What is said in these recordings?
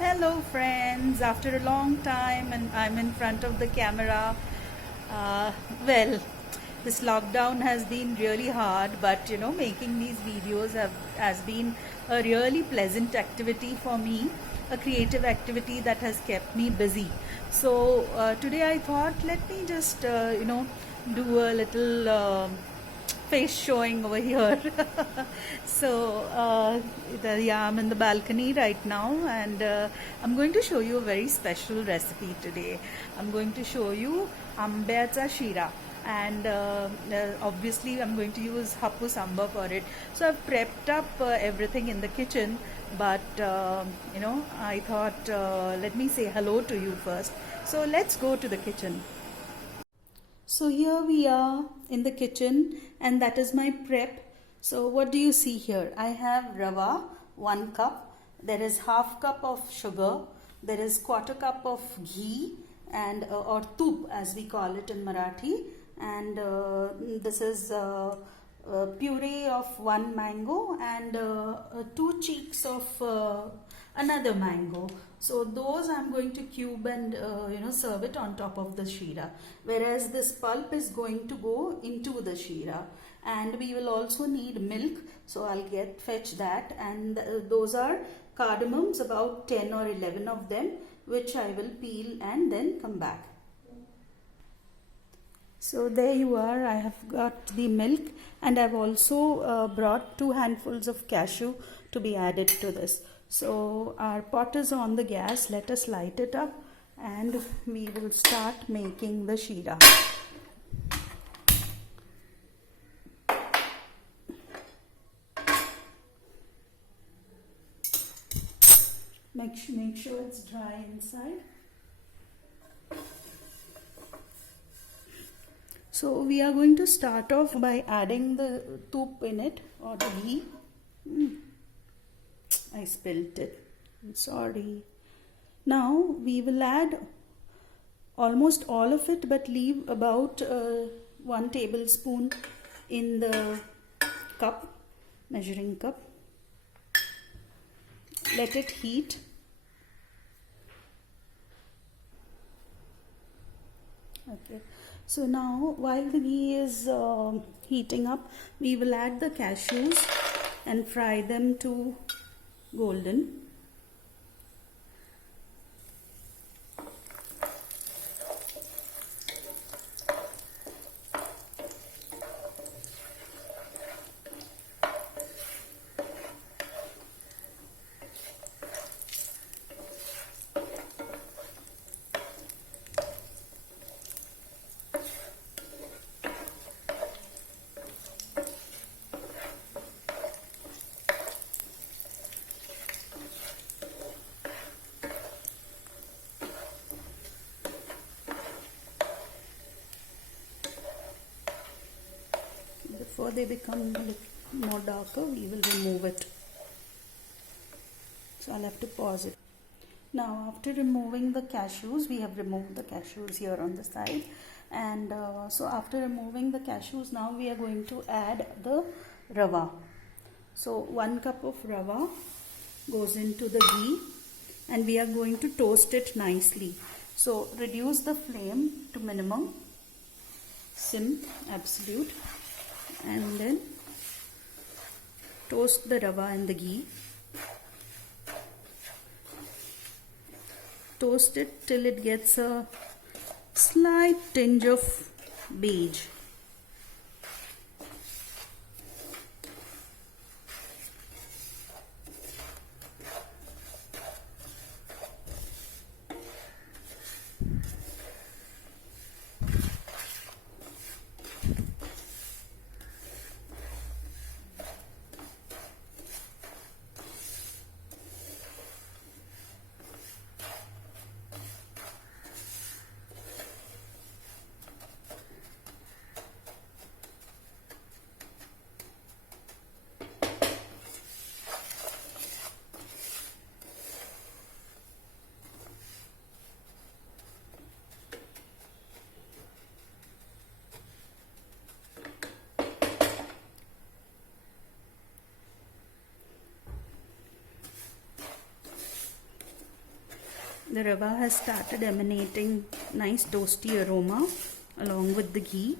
Hello, friends. After a long time, and I'm in front of the camera. Uh, well, this lockdown has been really hard, but making these videos has been a really pleasant activity for me, a creative activity that has kept me busy. So today I thought, let me just do a little. Face showing over here. so yeah, I'm in the balcony right now, and I'm going to show you a very special recipe today. I'm going to show you Aamba Sheera, and obviously I'm going to use Hapoos Aamba for it. So I've prepped up everything in the kitchen, but I thought let me say hello to you first. So let's go to the kitchen. So here we are in the kitchen, and that is my prep. So what do you see here? I have rava, 1 cup. There is half cup of sugar. There is quarter cup of ghee and or tup as we call it in Marathi. And this is puree of 1 mango and 2 cheeks of another mango. So those I'm going to cube and serve it on top of the sheera, whereas this pulp is going to go into the sheera. And we will also need milk, so I'll fetch that, and those are cardamoms, about 10 or 11 of them, which I will peel and then come back. So there you are, I have got the milk, and I've also brought 2 handfuls of cashew to be added to this. So our pot is on the gas, let us light it up and we will start making the sheera. Make sure it's dry inside. So we are going to start off by adding the tup in it, or the ghee. I spilt it. I'm sorry. Now we will add almost all of it, but leave about 1 tablespoon in the cup, measuring cup. Let it heat. Okay. So now while the ghee is heating up, we will add the cashews and fry them to golden. Before they become a little more darker, we will remove it. So I'll have to pause it. Now after removing the cashews, we have removed the cashews here on the side, and so after removing the cashews, now we are going to add the rava. So 1 cup of rava goes into the ghee, and we are going to toast it nicely. So reduce the flame to minimum, sim, absolute, and then toast the rava in the ghee. Toast it till it gets a slight tinge of beige. The rava has started emanating nice toasty aroma along with the ghee.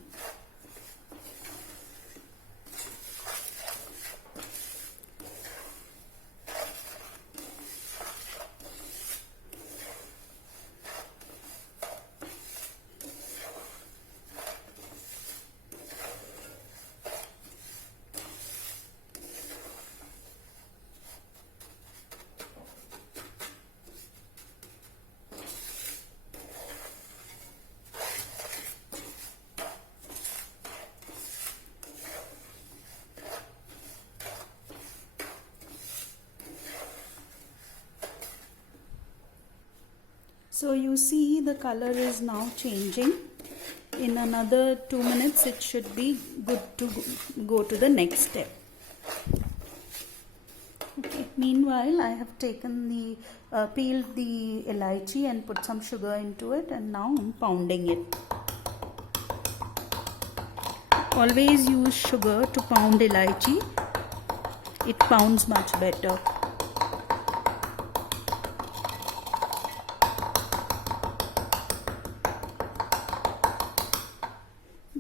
So you see the color is now changing. In another 2 minutes it should be good to go to the next step. Okay. Meanwhile, I have taken the peeled the elaichi and put some sugar into it, and now I'm pounding it. Always use sugar to pound elaichi. It pounds much better.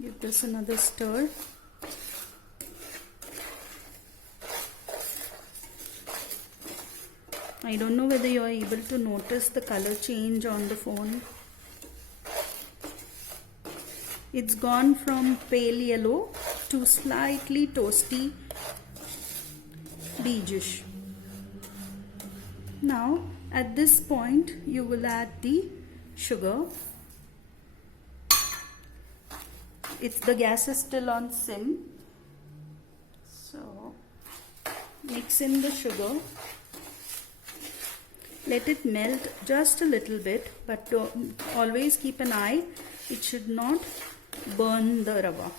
Give this another stir. I don't know whether you are able to notice the color change on the phone. It's gone from pale yellow to slightly toasty beigeish. Now at this point you will add the sugar. The gas is still on sim. So mix in the sugar. Let it melt just a little bit, but always keep an eye. It should not burn the rava.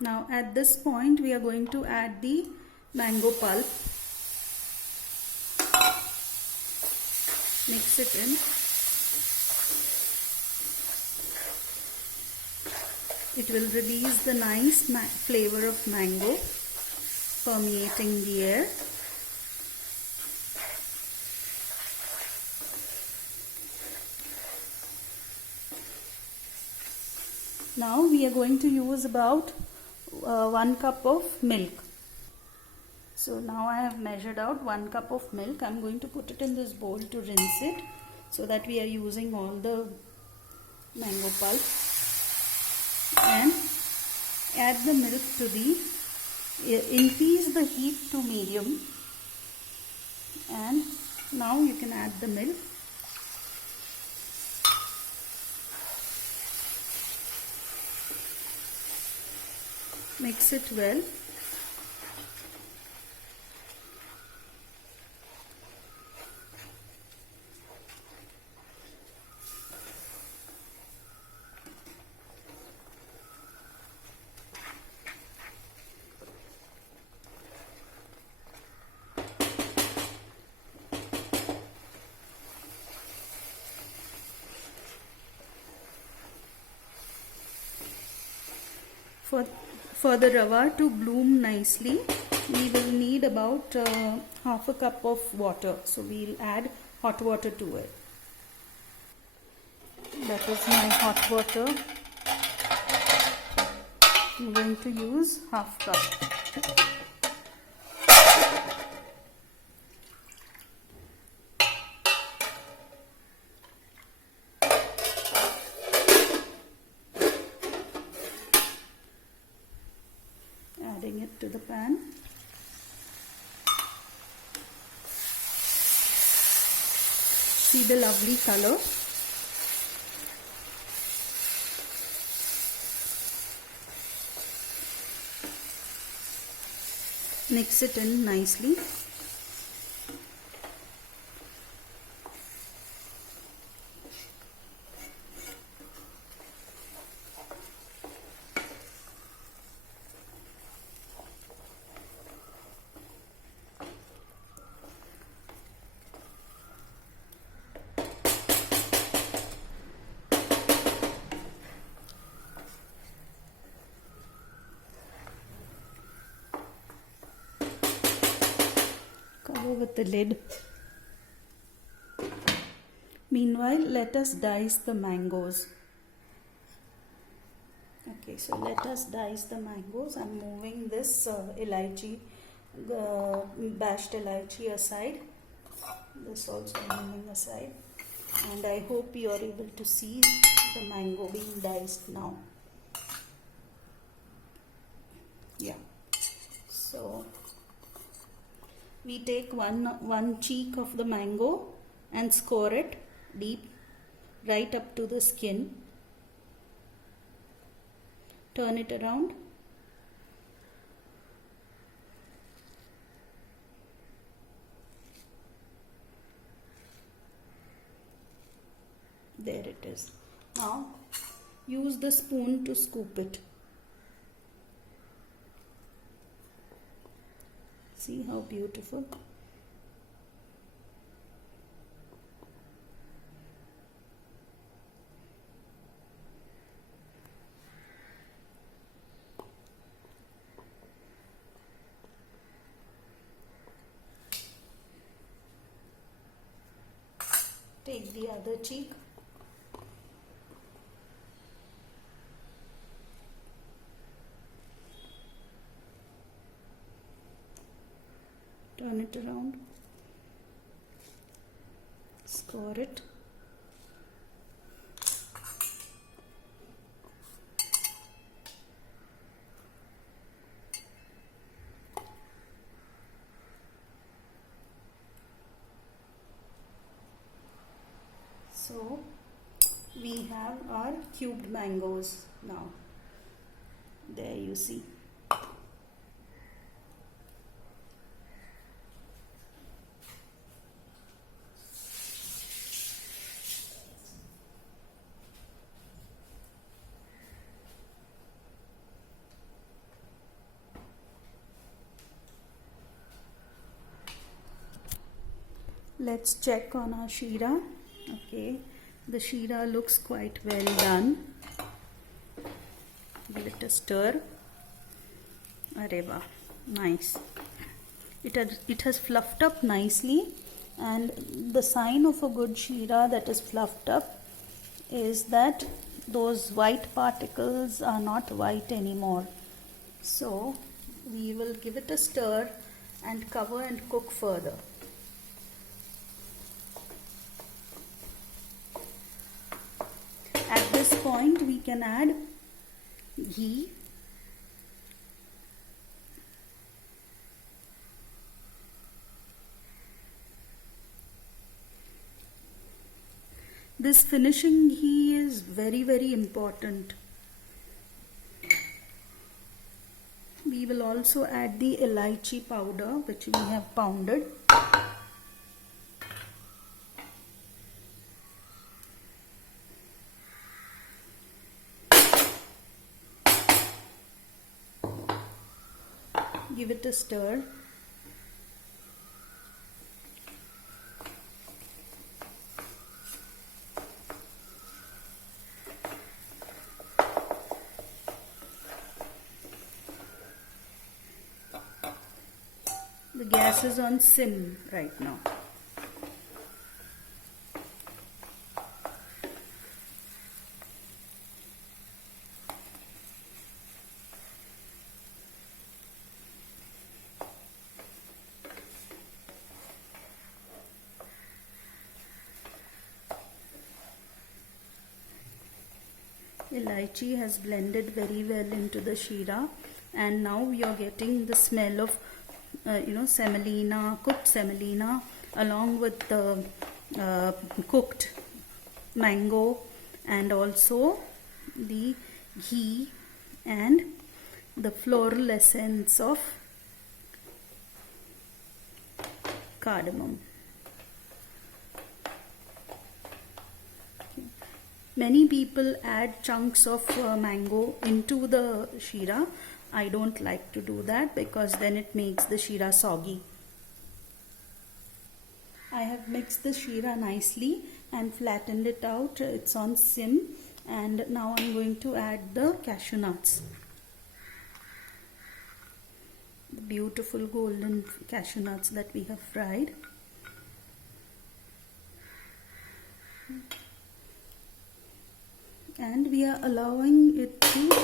Now at this point we are going to add the mango pulp. Mix it in. It will release the nice flavor of mango permeating the air. Now we are going to use about 1 cup of milk. So now I have measured out 1 cup of milk. I'm going to put it in this bowl to rinse it so that we are using all the mango pulp, and add the milk to increase the heat to medium, and now you can add the milk. Mix it well. For the rava to bloom nicely, we will need about half a cup of water. So we'll add hot water to it. That is my hot water. I'm going to use half cup. Adding it to the pan. See the lovely color. Mix it in nicely. Cover with the lid. Meanwhile, let us dice the mangoes. Okay, so let us dice the mangoes. I'm moving this elaichi, bashed elaichi aside. This also moving aside. And I hope you are able to see the mango being diced now. Yeah. So we take one cheek of the mango and score it deep right up to the skin. Turn it around. There it is. Now use the spoon to scoop it. See how beautiful. Take the other cheek. Turn it around. Score it. So we have our cubed mangoes now. There you see. Let's check on our sheera. Okay, the sheera looks quite well done. Give it a stir. Areva, nice. It has fluffed up nicely, and the sign of a good sheera that is fluffed up is that those white particles are not white anymore. So we will give it a stir and cover and cook further. At this point we can add ghee. This finishing ghee is very important. We will also add the elaichi powder which we have pounded. Give it a stir. The gas is on sim right now. Elaichi has blended very well into the sheera, and now we are getting the smell of semolina, cooked semolina, along with the cooked mango, and also the ghee and the floral essence of cardamom. Many people add chunks of mango into the sheera. I don't like to do that because then it makes the sheera soggy. I have mixed the sheera nicely and flattened it out. It's on sim, and now I'm going to add the cashew nuts. The beautiful golden cashew nuts that we have fried. And we are allowing it to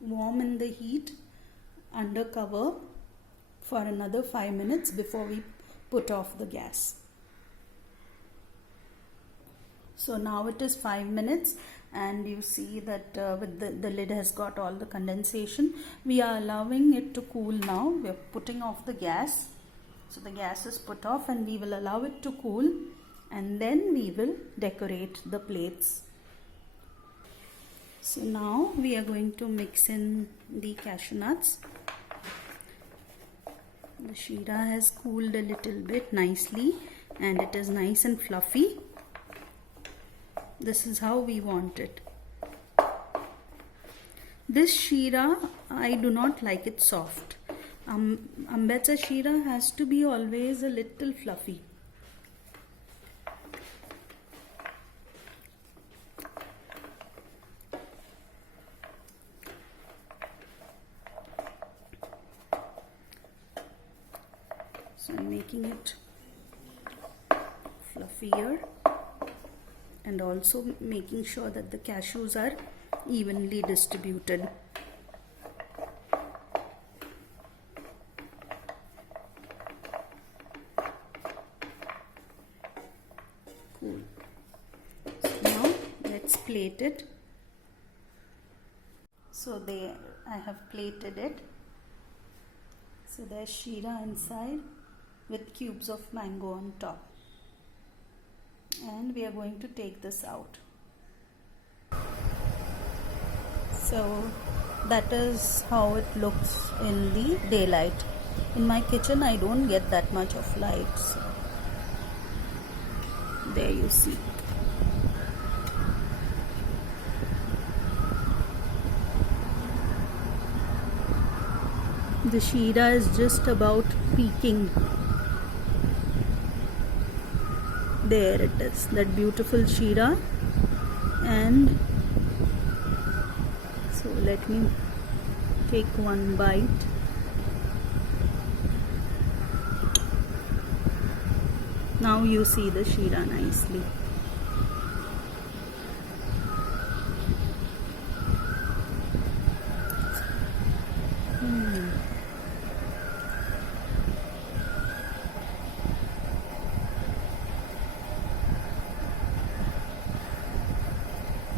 warm in the heat under cover for another 5 minutes before we put off the gas. So now it is 5 minutes, and you see that with the lid has got all the condensation. We are allowing it to cool now. We are putting off the gas. So the gas is put off, and we will allow it to cool, and then we will decorate the plates. So now we are going to mix in the cashew nuts. The sheera has cooled a little bit nicely, and it is nice and fluffy. This is how we want it. This sheera, I do not like it soft. Aamba's sheera has to be always a little fluffy. So I'm making it fluffier, and also making sure that the cashews are evenly distributed. Cool. So now let's plate it. So there, I have plated it. So there's sheera inside with cubes of mango on top. And we are going to take this out. So that is how it looks in the daylight. In my kitchen I don't get that much of light. So there you see. The sheera is just about peeking. There it is, that beautiful sheera. And so let me take one bite. Now you see the sheera nicely.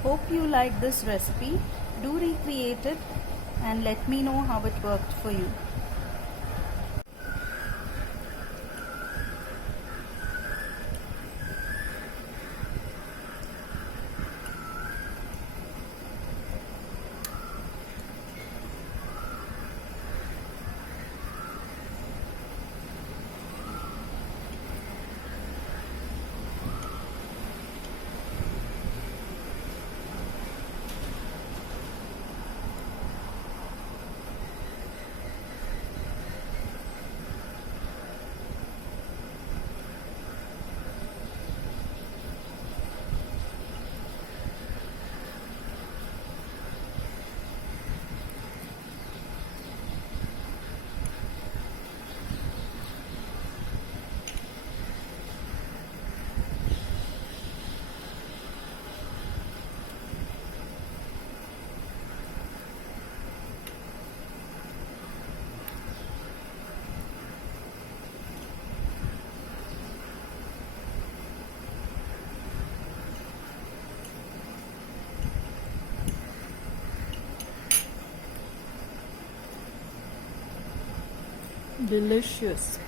Hope you like this recipe. Do recreate it and let me know how it worked for you. Delicious.